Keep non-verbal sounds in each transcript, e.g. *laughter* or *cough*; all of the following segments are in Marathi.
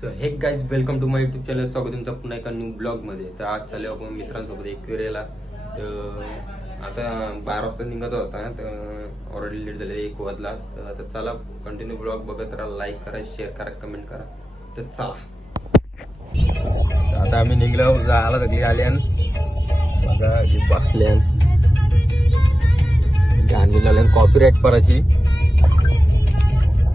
So hey guys welcome to my YouTube channel स्वागत तुमचं पुन्हा एका न्यू ब्लॉगमध्ये. तर आज चालू आपण मित्रांसोबत एकविरेला तर आता बारा वाजता निघत होता तर ऑलरेडी लेट झाले एक वाजला. तर आता चला कंटिन्यू ब्लॉग बघत राहा लाईक करा शेअर करा कमेंट करा. तर चला. आता आम्ही निघलो आला सगळी आल्यान. बघा हे बसल्यान. गाणी कॉपी राईट करायची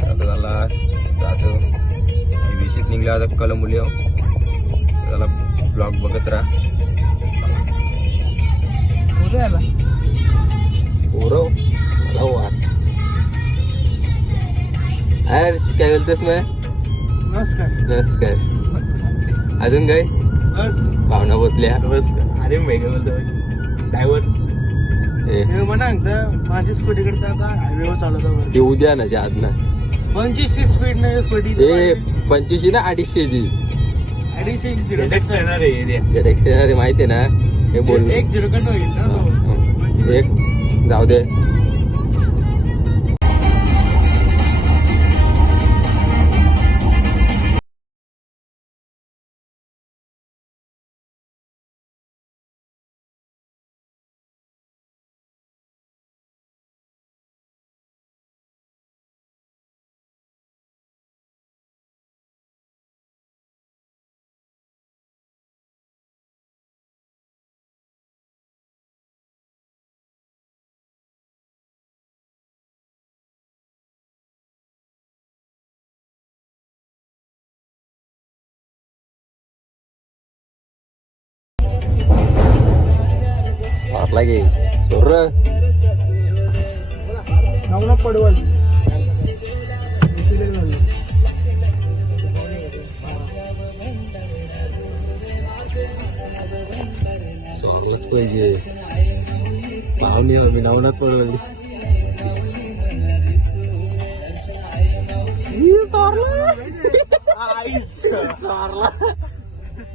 आता झाला जातो. निघला आता कलमुली त्याला ब्लॉग बघत राहा. वाट अरे काय बोलतेस मग? नमस्कार. अजून काय? भावना बोतल्या अरे मेघ बोलतो ड्रायव्हर. म्हणा माझी स्कूटी करता आता हायवेवर चालवता ते उद्या ना आज ना. पंचवीसशे स्पीड नाही ते पंचवीसशे ना अडीचशेची अडीचशे झिरो येणार आहे डिरेक्शन माहिती आहे ना? हे बोल. एक झिरो कट होईल ना तो. हा. एक. जाऊ दे. वाटला गे सोर नवना पडवल सोरलाच पाहिजे पाहुणे मी नवनाथ पडवली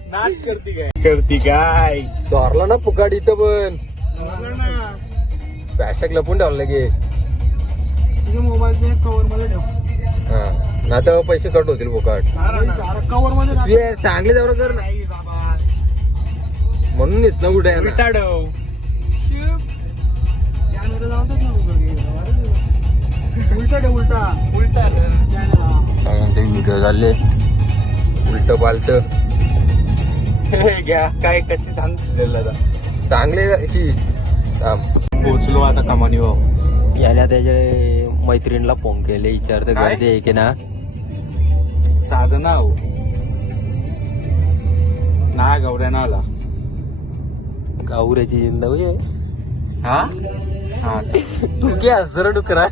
नाच करती काय करती काय सोरला ना फुकाट इथं पण पॅशक लपून ठेवलं लगे तुझ्या मोबाईलचे कवर मध्ये ठेव. हा. ना तर पैसे कट होतील फुकाट. कवर मध्ये हे चांगले जवळ कर ना. नाही बाबा. म्हणून येत ना कुठे आहे ना? उलटा ठेव उलटा. उलटा व्हिडिओ झाले. उलट पालट. *laughs* घ्या काय कशी सांगितलेलं चांगले थांब. पोहोचलो आता कमानी भाऊ याला त्याच्या मैत्रिणीला फोन केले विचारतं? गर्दी आहे की ना? साधना हो ना गौऱ्या ना आला गावऱ्याची जिंदा होय हा? हा. तू काय हसर डुकरा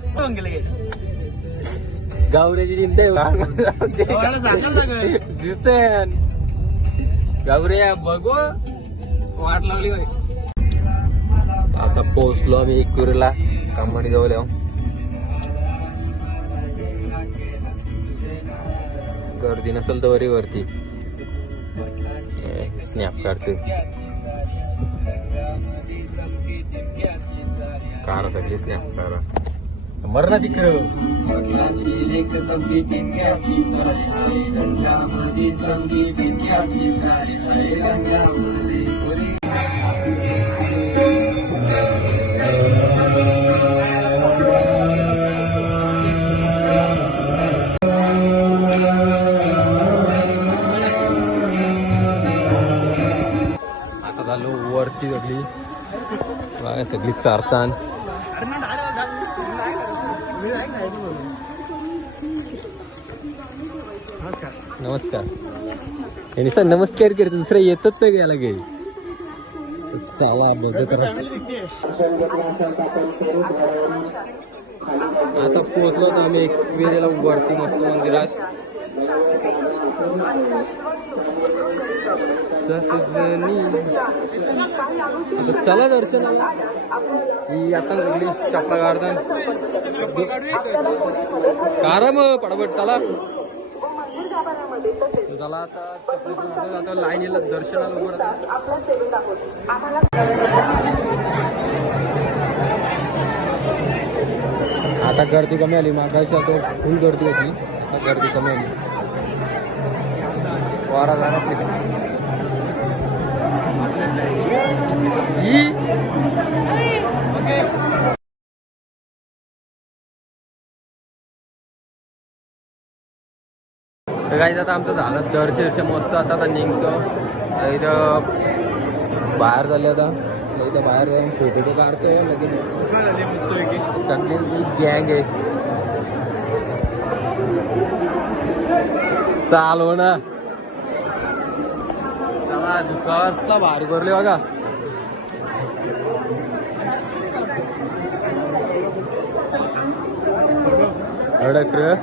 गावऱ्याची जिंदा दिसतंय. गावऱ्या बघू. वाट लागली आता पोहोचलो आम्ही एकविरीला कामणी जवळ येऊ गर्दी नसेल तर वरी वरती. स्नॅप काढते. कार सगळी स्नॅप करा मर ना तिकडं. झालो वरती सगळी. बघा सगळी चारतान. नमस्कार. यांनी सर नमस्कार करते दुसरं येतच नाही गेला गे चला बघत आता पोहोचलो तर आम्ही एक वेळेला वरती मस्त मंदिरात. आता चला दर्शनाला. ही आता सगळी चपला काढतात कारा मग पटापट चला. चला आता चपली लाईनीला दर्शनाला राहतात. आता गर्दी कमी आली मागाशी आता फुल गर्दी होती. गर्दी कमी आली वारा जाणार ही तर काही आता आमचं झालं दर्शन मस्त. आता आता निघतो. इथं बाहेर झाले आता. इथं बाहेर जाऊन फोटो काढतोय लगेच. सगळी गँग आहे. चालव ना. चला दुकासला भारी भरले बघा. अडक रे.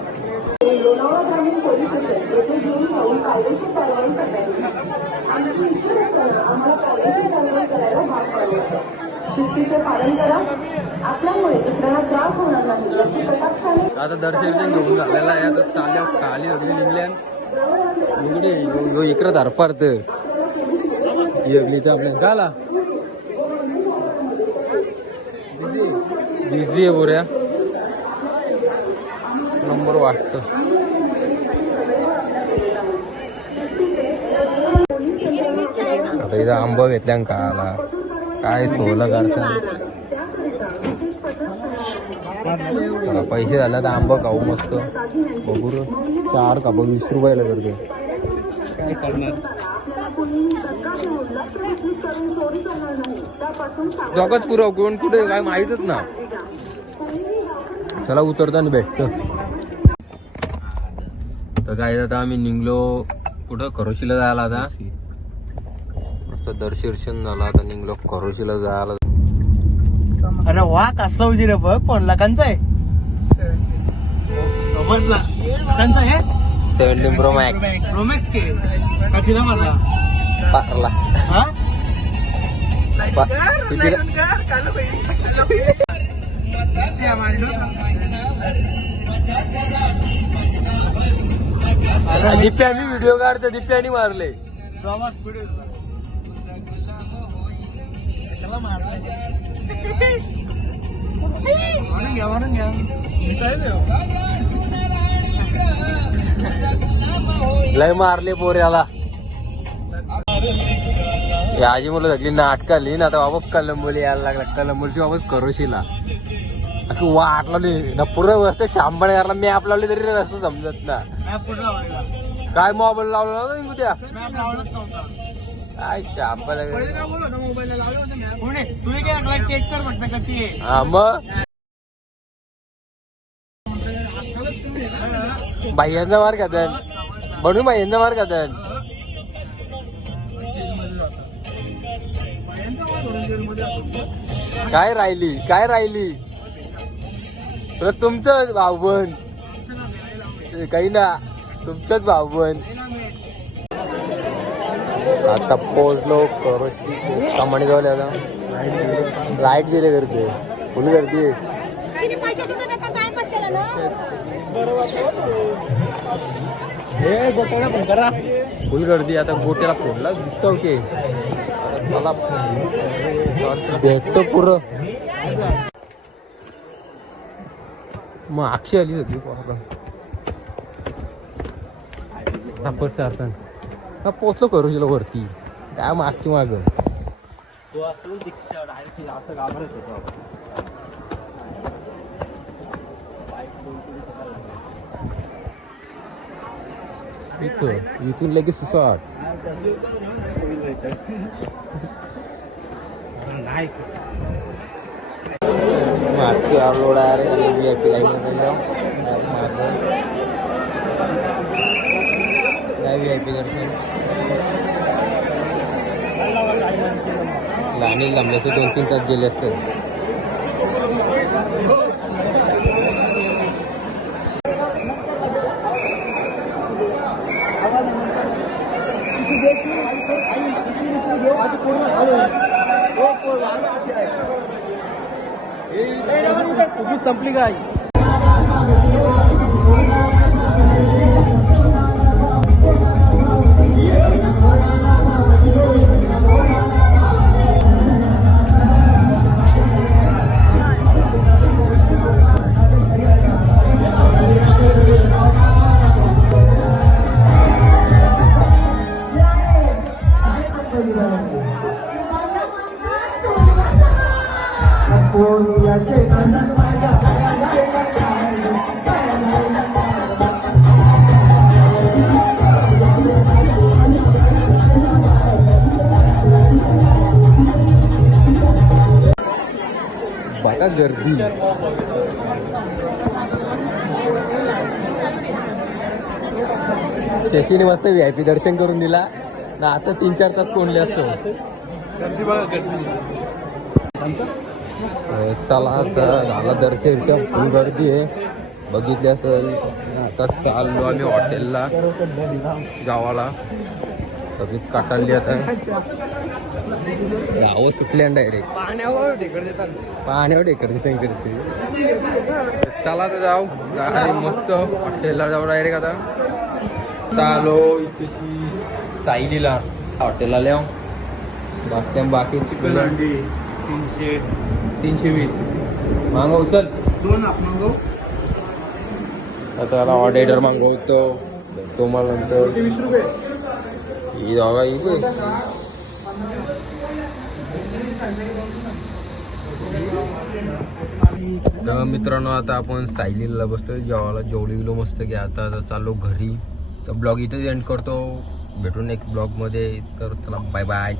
पालन करा आपल्यामुळे इतरांना आता दर्शन घेऊन झालेला आहे. आता चालल्या खाली होती निघल्यान इकडे यो इकडं धरपारत येगली तर आपल्या झाला. बिझी आहे बोऱ्या नंबर वाटत. आता इथं आंबा घेतल्या का काय सोलं करतात चला पैसे झाले तर आंबा खाऊ मस्त. बघू. चार कापा वीस रुपयाला करते काय करणार? जगात पुरव कोण कुठे काय माहितच ना. चला उतरताना भेटत तर काय आता आम्ही निघलो. कुठं? खरोशीला जायला आता. मस्त दर्शन झालं आता निघलो. खरोशीला जायला अरे वा कसला उजी रे बघ कोण लाखांचा आहे. समजला आहे? सेव्हन्टीन प्रो मॅक्स रोमॅक्स के. का तिला मारला पारला. हा? पा- कितीला? दिप्यानी व्हिडिओ काढतो दिप्यानी मारले. प्रवास पुढे. त्याला मारला. मी? लय मारले पोऱ्याला आजी मुलं सगळी नाटक आली ना आता वापस कलंबोली यायला लागला. कलंबोलीची वापस करोशीला. असं वाट लावली. ना पुरं रस्ते शांबण करायला मॅप लावली तरी रस्ता समजत ना काय मोबाईल लावला ना उद्या काय पुणे तुम्ही काय अकरा चेक कर म्हटलं कशी आहे हा मग? बाह्यांचा मार खातन म्हणून बाह्यांचा मार खातन काय राहिली? काय राहिली? तर तुमचं भाऊबन. काही ना. तुमचंच भाऊबन. आता पोहोचलो करोशी कमाणी जाऊ आता. लाइट गेले करते फुल गर्दी फुल गर्दी आता गोट्याला फोडला दिसतो की. मला भेटतो पुरं. मग अक्षय आली होती हा पोचलो करू वरती. काय मागची माग? तो असं दीक्षा डायरेक्ट असं घाबरत होतो. इथं. इथून लगेच सुसाट. नाही. मागची अपलोड आहे रे व्ही आय पी लाईन काय व्ही आय पी दर्शन लहानी लांबले असते दोन तीन तास गेले असते. संपली काय बघा गर्दी? शशीने मस्त व्ही आय पी दर्शन करून दिला. ना आता तीन चार तास कोणले असतो. चला आता झाला दर्शन. फुल गर्दी आहे. बघितली असेल. आता चाललो आम्ही हॉटेलला गावाला. सगळी काटाळली आता. गावं सुटल्या डायरेक्ट पाण्यावर ढेकड देतात. पाण्यावर तिथे करते चला तर जाऊ. गाडी मस्त. हॉटेलला जाऊ डायरेक्ट आता. चालो इथेशी सायलीला. हॉटेलला लिहा बस टाइम बाकी चिकन अंडी तीनशे. तीनशे वीस. मागव चल. दोन आपण आता ऑर्डर मागवतो. भेटतो मला नंतर. वीस रुपये. ఈ ఇది तर मित्रांनो आता आपण सायलीला बसलो जेवायला जेवढे गेलो मस्त की आता चाललो घरी. तर ब्लॉग इथेच एंड करतो. भेटून एक ब्लॉगमध्ये तर चला बाय बाय.